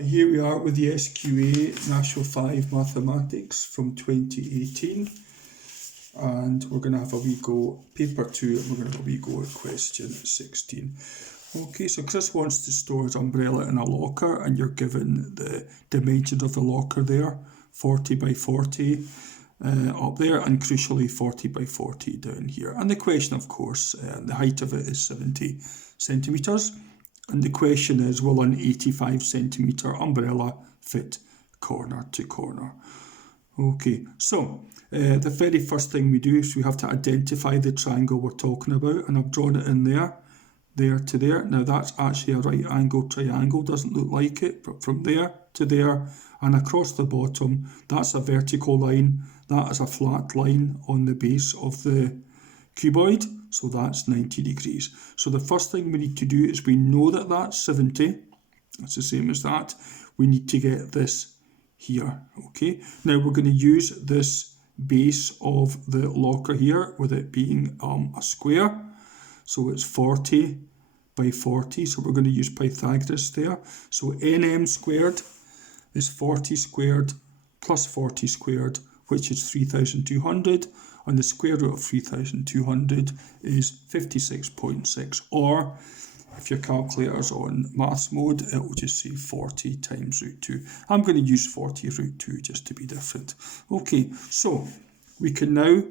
Here we are with the SQA National 5 Mathematics from 2018, and we're going to have a wee go, paper 2, and we're going to have a wee go at question 16. Okay, so Chris wants to store his umbrella in a locker, and you're given the dimensions of the locker there, 40 by 40 up there, and crucially 40 by 40 down here. And the question, of course, the height of it is 70 centimetres. And the question is, will an 85 centimetre umbrella fit corner to corner? Okay, so the very first thing we do is we have to identify the triangle we're talking about, and I've drawn it in there to there. Now that's actually a right angle triangle, doesn't look like it, but from there to there and across the bottom, that's a vertical line, that is a flat line on the base of the cuboid, so that's 90 degrees. So the first thing we need to do is we know that that's 70, that's the same as that. We need to get this here, okay? Now we're going to use this base of the locker here with it being a square, so it's 40 by 40, so we're going to use Pythagoras there. So nm squared is 40 squared plus 40 squared, which is 3,200, and the square root of 3,200 is 56.6, or if your calculator's on maths mode, it will just say 40 times root 2. I'm going to use 40 root 2 just to be different. Okay, so we can now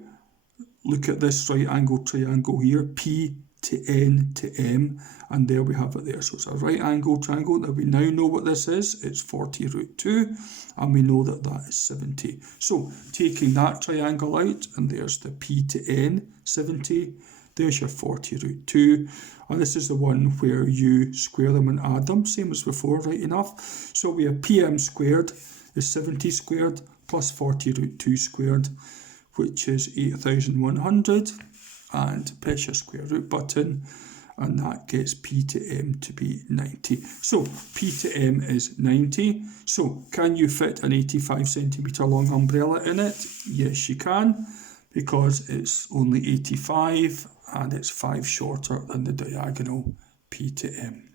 look at this right angle triangle here, P to N to M, and there we have it there. So it's a right angle triangle. Now we now know what this is. It's 40 root 2, and we know that that is 70. So taking that triangle out, and there's the P to N, 70. There's your 40 root 2, and this is the one where you square them and add them, same as before, right enough. So we have PM squared is 70 squared plus 40 root 2 squared, which is 8,100, and press your square root button, and that gets P to M to be 90. So P to M is 90. So can you fit an 85 centimetre long umbrella in it? Yes, you can, because it's only 85 and it's 5 shorter than the diagonal P to M.